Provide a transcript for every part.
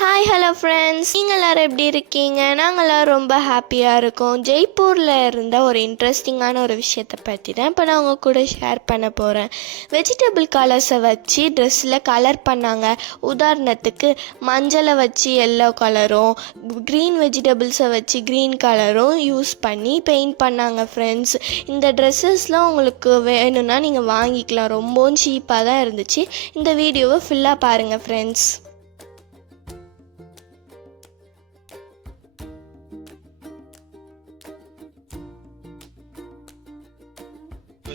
Hi hello friends, நீங்கள் எல்லோரும் எப்படி இருக்கீங்க? நாங்கள்லாம் ரொம்ப ஹாப்பியாக இருக்கோம். ஜெய்ப்பூரில் இருந்த ஒரு இன்ட்ரெஸ்டிங்கான ஒரு விஷயத்தை பற்றி தான் இப்போ நான் உங்கள் கூட ஷேர் பண்ண போகிறேன். வெஜிடபிள் கலர்ஸை வச்சு ட்ரெஸ்ஸில் கலர் பண்ணாங்க. உதாரணத்துக்கு மஞ்சளை வச்சு எல்லோ கலரும், க்ரீன் வெஜிடபிள்ஸை வச்சு க்ரீன் கலரும் யூஸ் பண்ணி பெயிண்ட் பண்ணாங்க ஃப்ரெண்ட்ஸ். இந்த ட்ரெஸ்ஸஸ்லாம் உங்களுக்கு வேணும்னா நீங்கள் வாங்கிக்கலாம். ரொம்பவும் சீப்பாக தான் இருந்துச்சு. இந்த வீடியோவை ஃபுல்லாக பாருங்கள் friends.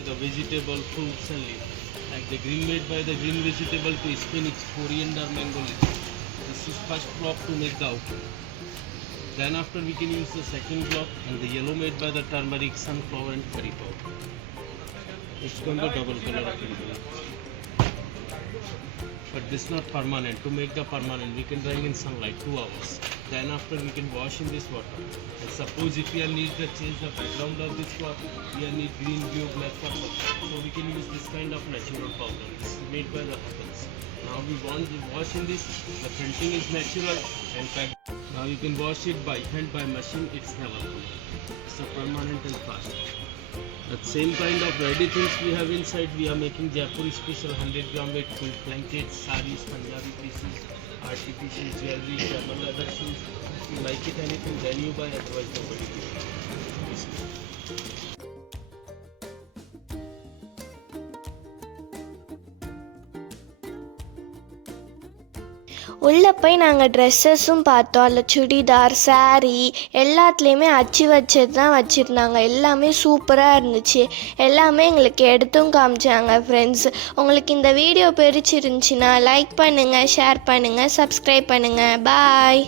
The vegetable, fruits and leaves. Like the green made by the green vegetable to spinach, coriander, mango leaf. This is first block to make the outline. Then after we can use the second block, and the yellow made by the turmeric, sunflower and curry powder. It's going to double color of it. But this is not permanent. To make the permanent, we can dry in sunlight 2 hours. Then after we can wash in this water. And suppose if we need to change the background of this water, we need green, blue, black, purple. So we can use this kind of natural powder. This is made by the herbals. Now we want to wash in this. The printing is natural and packed. Now you can wash it by hand, by machine. It's never good. It's a permanent and fast. The same kind of ready things we have inside. We are making Jaipur special 100 gram weight quilt blankets, sarees, Punjabi pieces, artificial jewelry, German leather shoes. If you like it anything, then you buy. Otherwise, nobody gives. உள்ளே போய் நாங்கள் ட்ரெஸ்ஸஸும் பார்த்தோம். அதில் சுடிதார், சாரீ எல்லாத்துலேயுமே அச்சு வச்சது தான் வச்சுருந்தாங்க. எல்லாமே சூப்பராக இருந்துச்சு. எல்லாமே எங்களுக்கு எடுத்தும் காமிச்சாங்க ஃப்ரெண்ட்ஸ். உங்களுக்கு இந்த வீடியோ பிடிச்சிருந்துச்சின்னா லைக் பண்ணுங்கள், ஷேர் பண்ணுங்கள், சப்ஸ்கிரைப் பண்ணுங்கள். பாய்.